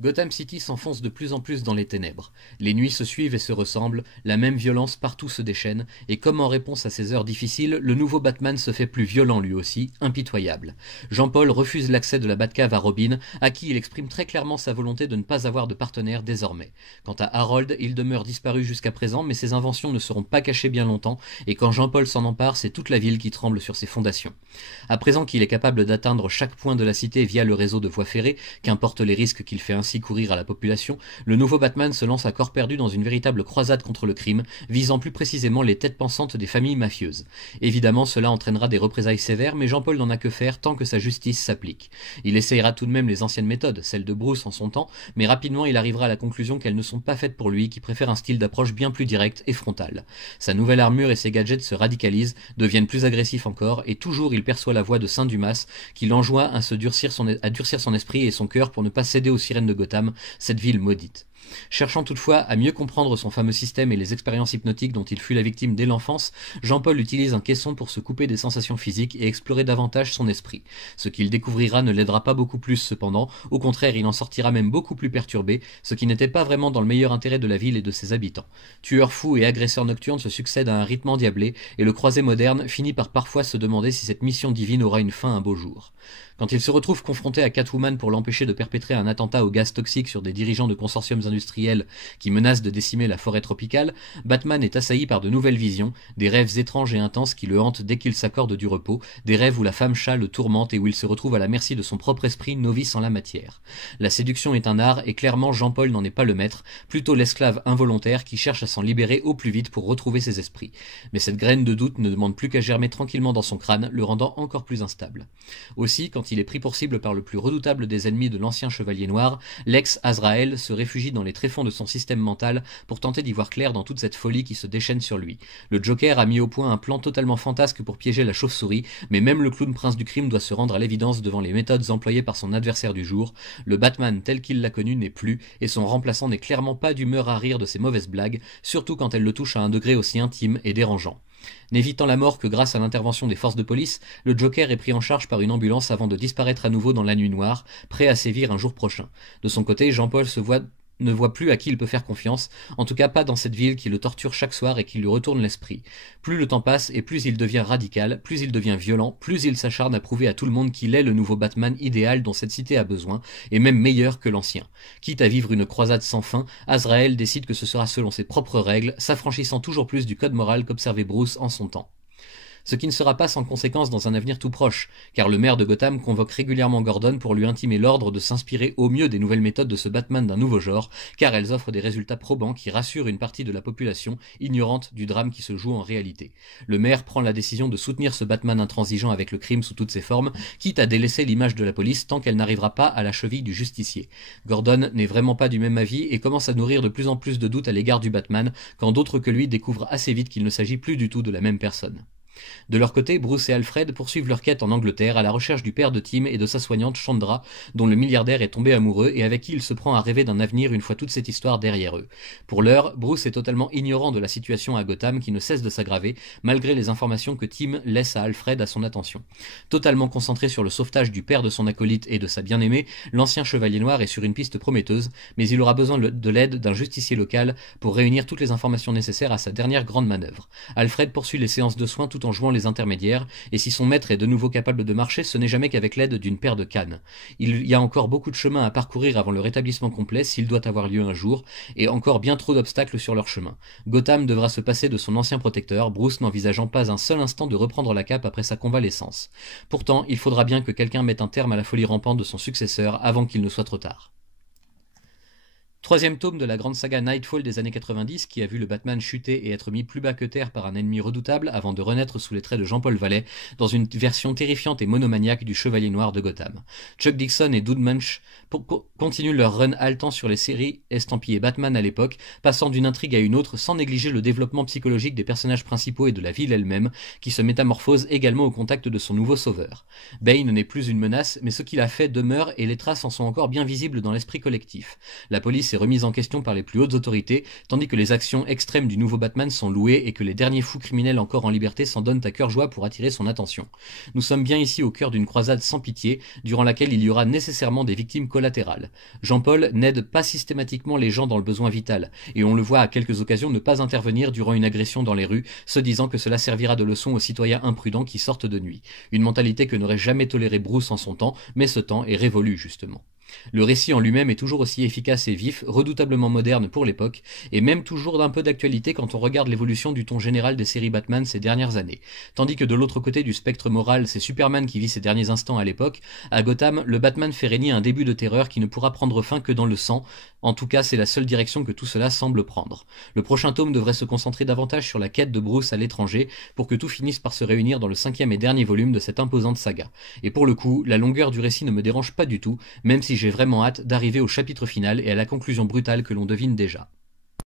Gotham City s'enfonce de plus en plus dans les ténèbres. Les nuits se suivent et se ressemblent, la même violence partout se déchaîne, et comme en réponse à ces heures difficiles, le nouveau Batman se fait plus violent lui aussi, impitoyable. Jean-Paul refuse l'accès de la Batcave à Robin, à qui il exprime très clairement sa volonté de ne pas avoir de partenaire désormais. Quant à Harold, il demeure disparu jusqu'à présent, mais ses inventions ne seront pas cachées bien longtemps, et quand Jean-Paul s'en empare, c'est toute la ville qui tremble sur ses fondations. À présent qu'il est capable d'atteindre chaque point de la cité via le réseau de voies ferrées, qu'importe les risques qu'il fait ainsi courir à la population, le nouveau Batman se lance à corps perdu dans une véritable croisade contre le crime, visant plus précisément les têtes pensantes des familles mafieuses. Évidemment, cela entraînera des représailles sévères, mais Jean-Paul n'en a que faire tant que sa justice s'applique. Il essayera tout de même les anciennes méthodes, celles de Bruce en son temps, mais rapidement il arrivera à la conclusion qu'elles ne sont pas faites pour lui, qui préfère un style d'approche bien plus direct et frontal. Sa nouvelle armure et ses gadgets se radicalisent, deviennent plus agressifs encore, et toujours il perçoit la voix de Saint Dumas, qui l'enjoint à durcir son esprit et son cœur pour ne pas céder aux sirènes de Gotham, cette ville maudite. Cherchant toutefois à mieux comprendre son fameux système et les expériences hypnotiques dont il fut la victime dès l'enfance, Jean-Paul utilise un caisson pour se couper des sensations physiques et explorer davantage son esprit. Ce qu'il découvrira ne l'aidera pas beaucoup plus cependant, au contraire il en sortira même beaucoup plus perturbé, ce qui n'était pas vraiment dans le meilleur intérêt de la ville et de ses habitants. Tueurs fous et agresseurs nocturnes se succèdent à un rythme endiablé, et le croisé moderne finit par parfois se demander si cette mission divine aura une fin un beau jour. Quand il se retrouve confronté à Catwoman pour l'empêcher de perpétrer un attentat au gaz toxique sur des dirigeants de consortiums industriels qui menacent de décimer la forêt tropicale, Batman est assailli par de nouvelles visions, des rêves étranges et intenses qui le hantent dès qu'il s'accorde du repos, des rêves où la femme chat le tourmente et où il se retrouve à la merci de son propre esprit novice en la matière. La séduction est un art et clairement Jean-Paul n'en est pas le maître, plutôt l'esclave involontaire qui cherche à s'en libérer au plus vite pour retrouver ses esprits. Mais cette graine de doute ne demande plus qu'à germer tranquillement dans son crâne, le rendant encore plus instable. Aussi, quand il est pris pour cible par le plus redoutable des ennemis de l'ancien Chevalier Noir, l'ex-Azrael se réfugie dans les tréfonds de son système mental pour tenter d'y voir clair dans toute cette folie qui se déchaîne sur lui. Le Joker a mis au point un plan totalement fantasque pour piéger la chauve-souris, mais même le clown prince du crime doit se rendre à l'évidence devant les méthodes employées par son adversaire du jour. Le Batman tel qu'il l'a connu n'est plus, et son remplaçant n'est clairement pas d'humeur à rire de ses mauvaises blagues, surtout quand elles le touchent à un degré aussi intime et dérangeant. N'évitant la mort que grâce à l'intervention des forces de police, le Joker est pris en charge par une ambulance avant de disparaître à nouveau dans la nuit noire, prêt à sévir un jour prochain. De son côté, Jean-Paul ne voit plus à qui il peut faire confiance, en tout cas pas dans cette ville qui le torture chaque soir et qui lui retourne l'esprit. Plus le temps passe et plus il devient radical, plus il devient violent, plus il s'acharne à prouver à tout le monde qu'il est le nouveau Batman idéal dont cette cité a besoin, et même meilleur que l'ancien. Quitte à vivre une croisade sans fin, Azrael décide que ce sera selon ses propres règles, s'affranchissant toujours plus du code moral qu'observait Bruce en son temps. Ce qui ne sera pas sans conséquence dans un avenir tout proche, car le maire de Gotham convoque régulièrement Gordon pour lui intimer l'ordre de s'inspirer au mieux des nouvelles méthodes de ce Batman d'un nouveau genre, car elles offrent des résultats probants qui rassurent une partie de la population ignorante du drame qui se joue en réalité. Le maire prend la décision de soutenir ce Batman intransigeant avec le crime sous toutes ses formes, quitte à délaisser l'image de la police tant qu'elle n'arrivera pas à la cheville du justicier. Gordon n'est vraiment pas du même avis et commence à nourrir de plus en plus de doutes à l'égard du Batman, quand d'autres que lui découvrent assez vite qu'il ne s'agit plus du tout de la même personne. De leur côté, Bruce et Alfred poursuivent leur quête en Angleterre à la recherche du père de Tim et de sa soignante Chandra, dont le milliardaire est tombé amoureux et avec qui il se prend à rêver d'un avenir une fois toute cette histoire derrière eux. Pour l'heure, Bruce est totalement ignorant de la situation à Gotham qui ne cesse de s'aggraver, malgré les informations que Tim laisse à Alfred à son attention. Totalement concentré sur le sauvetage du père de son acolyte et de sa bien-aimée, l'ancien Chevalier Noir est sur une piste prometteuse, mais il aura besoin de l'aide d'un justicier local pour réunir toutes les informations nécessaires à sa dernière grande manœuvre. Alfred poursuit les séances de soins tout en jouant les intermédiaires, et si son maître est de nouveau capable de marcher, ce n'est jamais qu'avec l'aide d'une paire de cannes. Il y a encore beaucoup de chemin à parcourir avant le rétablissement complet s'il doit avoir lieu un jour, et encore bien trop d'obstacles sur leur chemin. Gotham devra se passer de son ancien protecteur, Bruce n'envisageant pas un seul instant de reprendre la cape après sa convalescence. Pourtant, il faudra bien que quelqu'un mette un terme à la folie rampante de son successeur avant qu'il ne soit trop tard. Troisième tome de la grande saga Nightfall des années 90 qui a vu le Batman chuter et être mis plus bas que terre par un ennemi redoutable avant de renaître sous les traits de Jean-Paul Vallée dans une version terrifiante et monomaniaque du Chevalier Noir de Gotham. Chuck Dixon et Doug Munch continuent leur run haletant sur les séries estampillées Batman à l'époque, passant d'une intrigue à une autre sans négliger le développement psychologique des personnages principaux et de la ville elle-même, qui se métamorphose également au contact de son nouveau sauveur. Bane n'est plus une menace, mais ce qu'il a fait demeure et les traces en sont encore bien visibles dans l'esprit collectif. La police est est remise en question par les plus hautes autorités, tandis que les actions extrêmes du nouveau Batman sont louées et que les derniers fous criminels encore en liberté s'en donnent à cœur joie pour attirer son attention. Nous sommes bien ici au cœur d'une croisade sans pitié, durant laquelle il y aura nécessairement des victimes collatérales. Jean-Paul n'aide pas systématiquement les gens dans le besoin vital, et on le voit à quelques occasions ne pas intervenir durant une agression dans les rues, se disant que cela servira de leçon aux citoyens imprudents qui sortent de nuit. Une mentalité que n'aurait jamais toléré Bruce en son temps, mais ce temps est révolu justement. Le récit en lui-même est toujours aussi efficace et vif, redoutablement moderne pour l'époque, et même toujours d'un peu d'actualité quand on regarde l'évolution du ton général des séries Batman ces dernières années. Tandis que de l'autre côté du spectre moral, c'est Superman qui vit ses derniers instants à l'époque, à Gotham, le Batman fait régner un début de terreur qui ne pourra prendre fin que dans le sang. En tout cas, c'est la seule direction que tout cela semble prendre. Le prochain tome devrait se concentrer davantage sur la quête de Bruce à l'étranger, pour que tout finisse par se réunir dans le 5e et dernier volume de cette imposante saga. Et pour le coup, la longueur du récit ne me dérange pas du tout, même si j'ai vraiment hâte d'arriver au chapitre final et à la conclusion brutale que l'on devine déjà.